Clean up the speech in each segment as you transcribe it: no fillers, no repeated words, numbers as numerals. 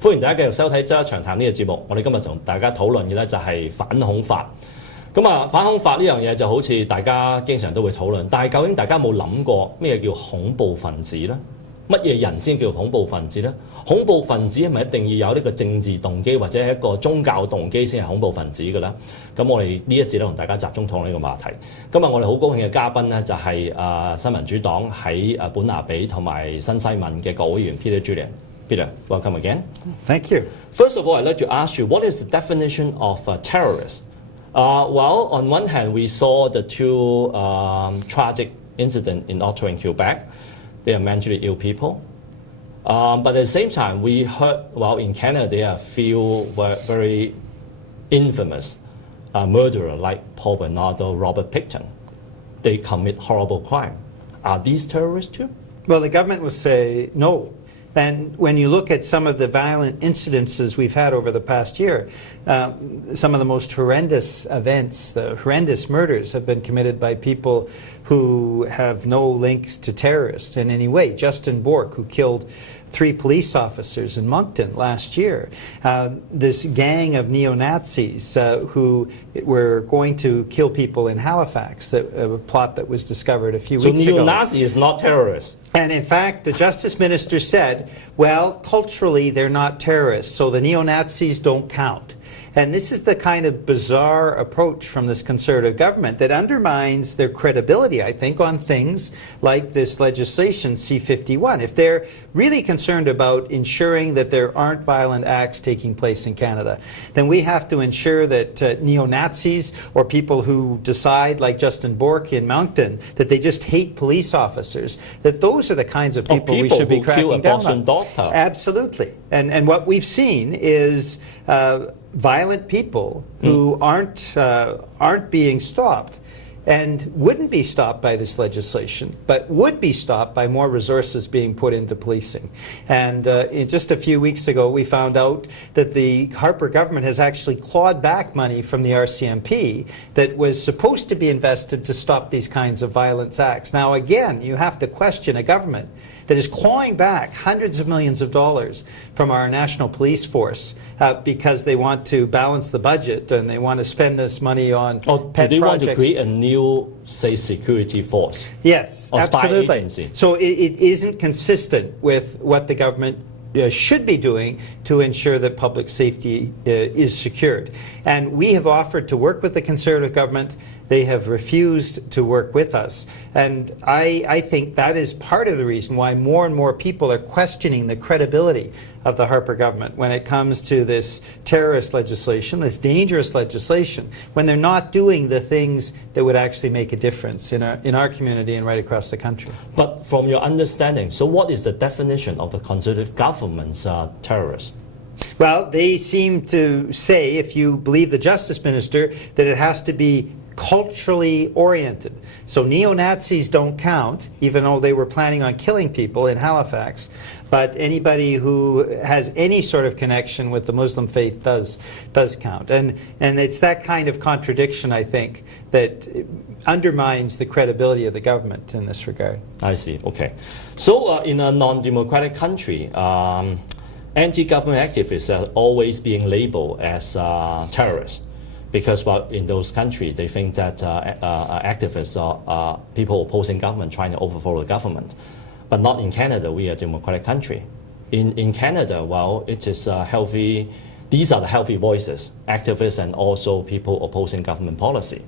歡迎大家繼續收睇《週一長談》呢個節目。我哋今日同大家討論嘅咧就係反恐法。咁啊，反恐法呢樣嘢就好似大家經常都會討論，但係究竟大家有冇諗過咩叫恐怖分子呢？乜嘢人先叫恐怖分子呢？恐怖分子係咪一定要有呢個政治動機或者係一個宗教動機先係恐怖分子嘅咧？咁我哋呢一節咧同大家集中討論呢個話題。今日我哋好高興嘅嘉賓咧就係新民主黨喺本拿比同埋新西敏嘅國會議員 Peter Julian。Peter, welcome again. Thank you. First of all, I'd like to ask you, what is the definition of a terrorist? Well, on one hand, we saw the two tragic incidents in Ottawa and Quebec. They are mentally ill people. But at the same time, we heard, well, in Canada, there are a few very infamous murderers like Paul Bernardo, Robert Pickton. They commit horrible crime. Are these terrorists too? Well, the government will say no. And when you look at some of the violent incidences we've had over the past year, some of the most horrendous events, the horrendous murders have been committed by people who have no links to terrorists in any way. Justin Bourque, who killed 3 police officers in Moncton last year. This gang of neo-Nazis who were going to kill people in Halifax, a plot that was discovered a few weeks ago. So neo-Nazi is not terrorists? And in fact, the Justice Minister said, well, culturally they're not terrorists, so the neo-Nazis don't count. And this is the kind of bizarre approach from this Conservative government that undermines their credibility, I think, on things like this legislation, C51. If they're really concerned about ensuring that there aren't violent acts taking place in Canada, then we have to ensure that neo-Nazis or people who decide, like Justin Bourque in Moncton, that they just hate police officers, that those are the kinds of people we should be cracking down on. Doctor. Absolutely. And what we've seen is violent people who aren't being stopped and wouldn't be stopped by this legislation, but would be stopped by more resources being put into policing. And just a few weeks ago, we found out that the Harper government has actually clawed back money from the RCMP that was supposed to be invested to stop these kinds of violence acts. Now, again, you have to question a government that is clawing back hundreds of millions of dollars from our national police force because they want to balance the budget and they want to spend this money on pet do they projects. Want to create a new, say, security force? Yes, or absolutely. Spy agency? So it isn't consistent with what the government should be doing to ensure that public safety is secured. And we have offered to work with the Conservative government. They have refused to work with us. And I think that is part of the reason why more and more people are questioning the credibility of the Harper government when it comes to this terrorist legislation, this dangerous legislation, when they're not doing the things that would actually make a difference in our community and right across the country. But from your understanding, so what is the definition of the Conservative government's terrorist? Well, they seem to say, if you believe the Justice Minister, that it has to be culturally oriented. So neo-Nazis don't count, even though they were planning on killing people in Halifax. But anybody who has any sort of connection with the Muslim faith does count. And it's that kind of contradiction, I think, that undermines the credibility of the government in this regard. I see. Okay. So in a non-democratic country, anti-government activists are always being labeled as terrorists. Because in those countries, they think that activists are people opposing government, trying to overthrow the government. But not in Canada. We are a democratic country. In Canada, well, it is healthy. These are the healthy voices, activists and also people opposing government policy.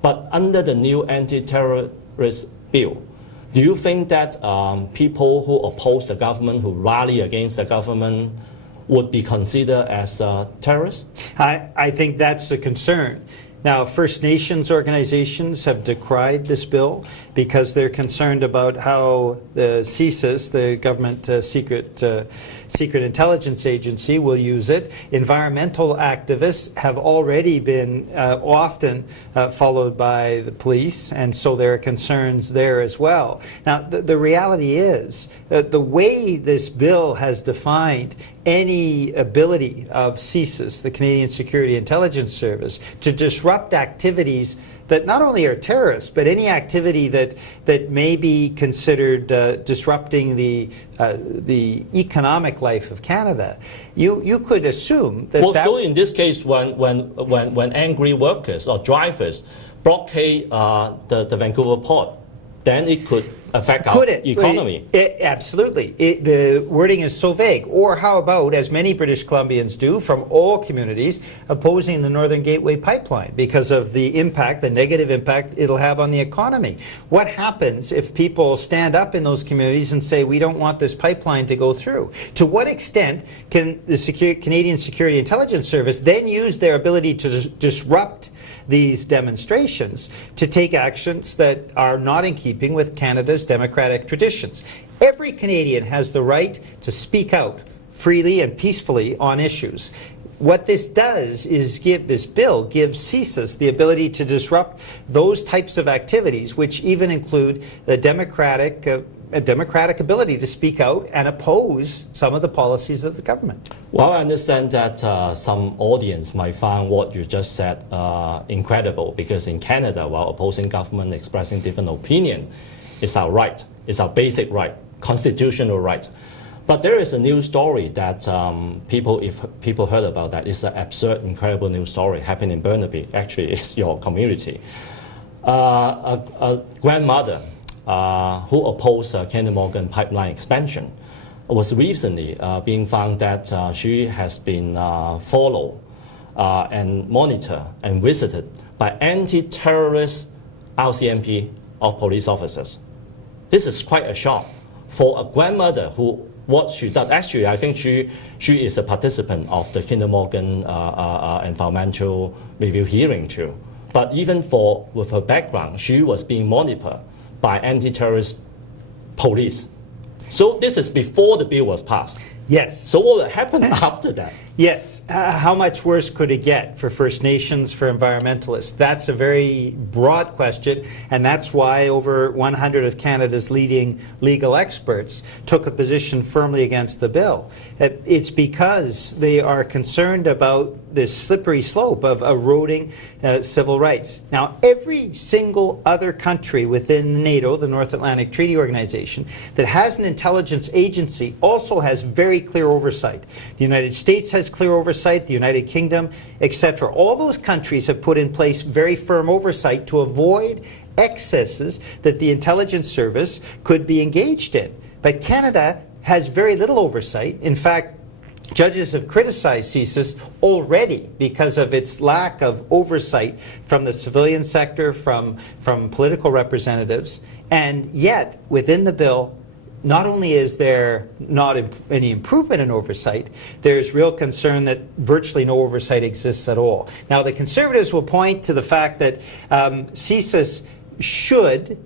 But under the new anti-terrorist bill, do you think that people who oppose the government, who rally against the government, would be considered as terrorists? I think that's a concern. Now, First Nations organizations have decried this bill because they're concerned about how the CSIS, the government secret intelligence agency, will use it. Environmental activists have already been often followed by the police, and so there are concerns there as well. Now, the reality is the way this bill has defined any ability of CSIS, the Canadian Security Intelligence Service, to disrupt activities that not only are terrorists, but any activity that may be considered disrupting the economic life of Canada, you could assume that. Well, so in this case, when angry workers or drivers blockade the Vancouver port, then it could affect our economy. Absolutely. The wording is so vague. Or how about, as many British Columbians do from all communities, opposing the Northern Gateway pipeline because of the impact, the negative impact it'll have on the economy? What happens if people stand up in those communities and say, we don't want this pipeline to go through? To what extent can the Canadian Security Intelligence Service then use their ability to disrupt these demonstrations to take actions that are not in keeping with Canada's democratic traditions? Every Canadian has the right to speak out freely and peacefully on issues. What this does is this bill gives CSIS the ability to disrupt those types of activities, which even include the democratic ability to speak out and oppose some of the policies of the government. Well, I understand that some audience might find what you just said incredible, because in Canada, while opposing government expressing different opinion is our right, it's our basic right, constitutional right. But there is a news story that if people heard about that, it's an absurd, incredible news story happening in Burnaby. Actually, it's your community. A grandmother who opposed Kinder Morgan pipeline expansion was recently being found that she has been followed and monitored and visited by anti-terrorist RCMP of police officers. This is quite a shock for a grandmother who, what she does, actually I think she is a participant of the Kinder Morgan environmental review hearing too. But even with her background, she was being monitored by anti-terrorist police. So this is before the bill was passed. Yes. So what happened after that? Yes. How much worse could it get for First Nations, for environmentalists? That's a very broad question, and that's why over 100 of Canada's leading legal experts took a position firmly against the bill. It's because they are concerned about this slippery slope of eroding civil rights. Now, every single other country within NATO, the North Atlantic Treaty Organization, that has an intelligence agency also has very clear oversight. The United States has clear oversight, the United Kingdom, etc. All those countries have put in place very firm oversight to avoid excesses that the intelligence service could be engaged in. But Canada has very little oversight. In fact, judges have criticized CSIS already because of its lack of oversight from the civilian sector, from political representatives, and yet within the bill, not only is there not any improvement in oversight, there's real concern that virtually no oversight exists at all. Now, the Conservatives will point to the fact that CSIS should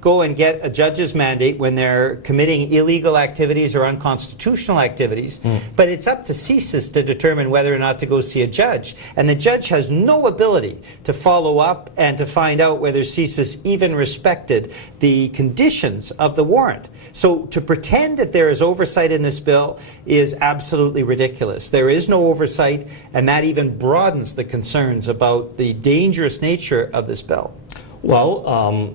go and get a judge's mandate when they're committing illegal activities or unconstitutional activities, but it's up to CSIS to determine whether or not to go see a judge. And the judge has no ability to follow up and to find out whether CSIS even respected the conditions of the warrant. So to pretend that there is oversight in this bill is absolutely ridiculous. There is no oversight, and that even broadens the concerns about the dangerous nature of this bill. Well,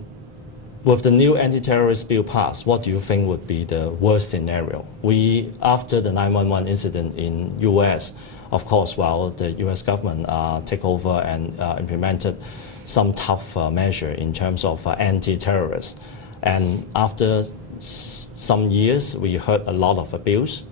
with the new anti-terrorist bill passed, what do you think would be the worst scenario? After the 9/11 incident in U.S., of course, while the U.S. government took over and implemented some tough measure in terms of anti-terrorists, and after some years, we heard a lot of abuse,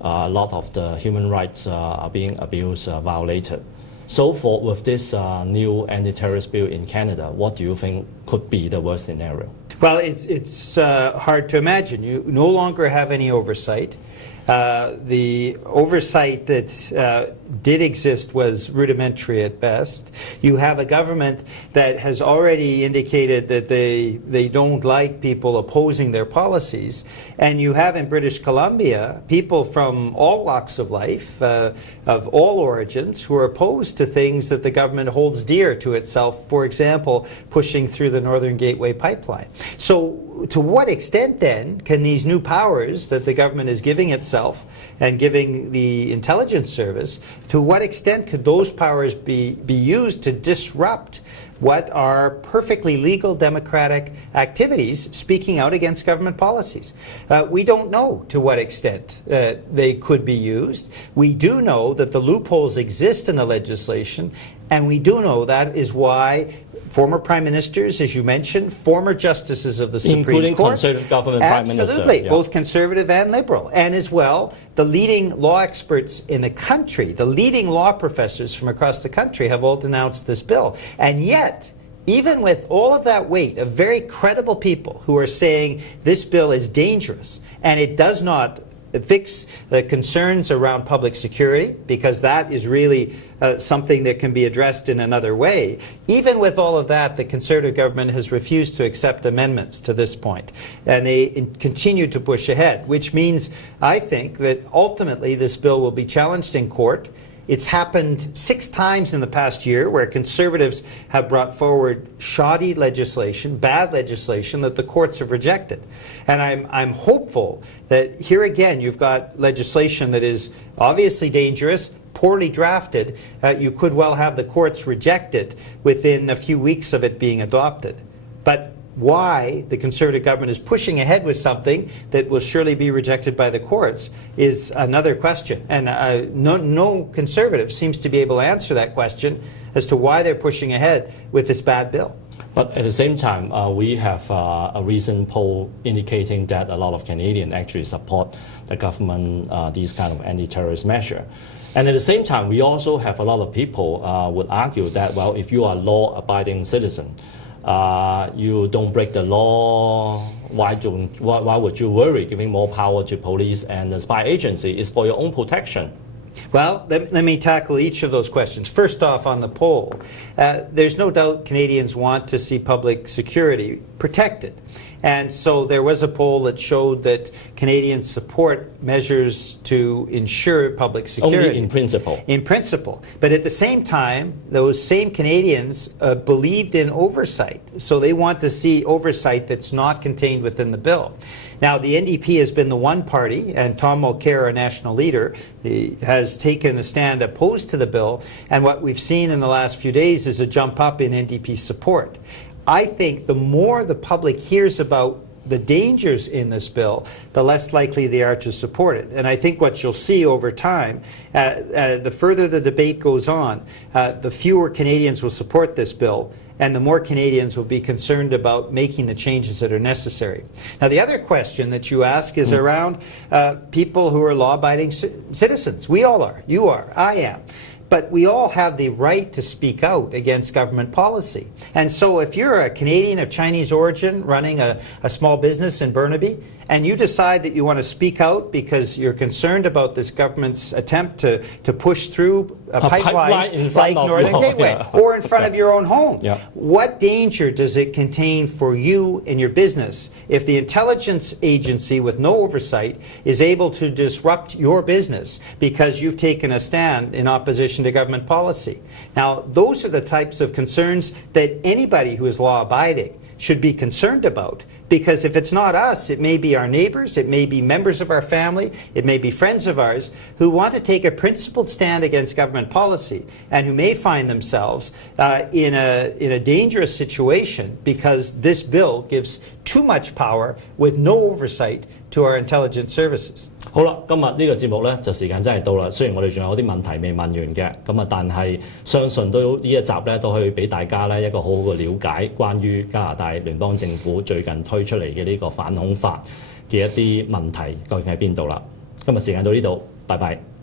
a lot of the human rights are being abused, violated. So with this new anti-terrorist bill in Canada, what do you think could be the worst scenario? Well, it's hard to imagine. You no longer have any oversight. The oversight that did exist was rudimentary at best. You have a government that has already indicated that they don't like people opposing their policies. And you have in British Columbia people from all walks of life, of all origins, who are opposed to things that the government holds dear to itself, for example, pushing through the Northern Gateway pipeline. So to what extent then can these new powers that the government is giving itself and giving the intelligence service, to what extent could those powers be used to disrupt what are perfectly legal democratic activities speaking out against government policies. We don't know to what extent they could be used. We do know that the loopholes exist in the legislation, and we do know that is why former prime ministers, as you mentioned, former justices of the Supreme including Court, conservative government prime minister. absolutely, Yeah. both conservative and liberal, and as well, the leading law experts in the country, the leading law professors from across the country have all denounced this bill. And yet, even with all of that weight of very credible people who are saying this bill is dangerous and it does not fix the concerns around public security, because that is really something that can be addressed in another way. Even with all of that, the Conservative government has refused to accept amendments to this point, and they continue to push ahead, which means, I think, that ultimately this bill will be challenged in court. It's happened 6 times in the past year where Conservatives have brought forward shoddy legislation, bad legislation that the courts have rejected. And I'm hopeful that here again you've got legislation that is obviously dangerous, poorly drafted. You could well have the courts reject it within a few weeks of it being adopted. But why the Conservative government is pushing ahead with something that will surely be rejected by the courts is another question. And no Conservative seems to be able to answer that question as to why they're pushing ahead with this bad bill. But at the same time, we have a recent poll indicating that a lot of Canadians actually support the government, these kind of anti-terrorist measure. And at the same time, we also have a lot of people would argue that, well, if you are a law-abiding citizen, you don't break the law, why would you worry giving more power to police and the spy agency? It's for your own protection. Well, let me tackle each of those questions. First off, on the poll, there's no doubt Canadians want to see public security protected. And so there was a poll that showed that Canadians support measures to ensure public security. Only in principle. In principle. But at the same time, those same Canadians believed in oversight. So they want to see oversight that's not contained within the bill. Now, the NDP has been the one party, and Tom Mulcair, our national leader, has taken a stand opposed to the bill. And what we've seen in the last few days is a jump up in NDP support. I think the more the public hears about the dangers in this bill, the less likely they are to support it. And I think what you'll see over time, the further the debate goes on, the fewer Canadians will support this bill, and the more Canadians will be concerned about making the changes that are necessary. Now, the other question that you ask is around people who are law-abiding citizens. We all are. You are. I am. But we all have the right to speak out against government policy. And so if you're a Canadian of Chinese origin running a small business in Burnaby, and you decide that you want to speak out because you're concerned about this government's attempt to push through pipelines in front like of Northern your- Gateway, yeah. or in front of your own home, Yeah. what danger does it contain for you and your business if the intelligence agency with no oversight is able to disrupt your business because you've taken a stand in opposition to government policy? Now, those are the types of concerns that anybody who is law-abiding should be concerned about, because if it's not us, it may be our neighbors, it may be members of our family, it may be friends of ours who want to take a principled stand against government policy and who may find themselves in a dangerous situation because this bill gives too much power with no oversight to our intelligence services. 好啦，今日呢個節目呢，就時間真係到啦。雖然我哋仲有啲問題未問完嘅，咁啊，但係相信都呢一集呢，都可以俾大家呢一個好好嘅了解，關於加拿大聯邦政府最近推出嚟嘅呢個反恐法嘅一啲問題究竟喺邊度啦。今日時間到呢度，拜拜。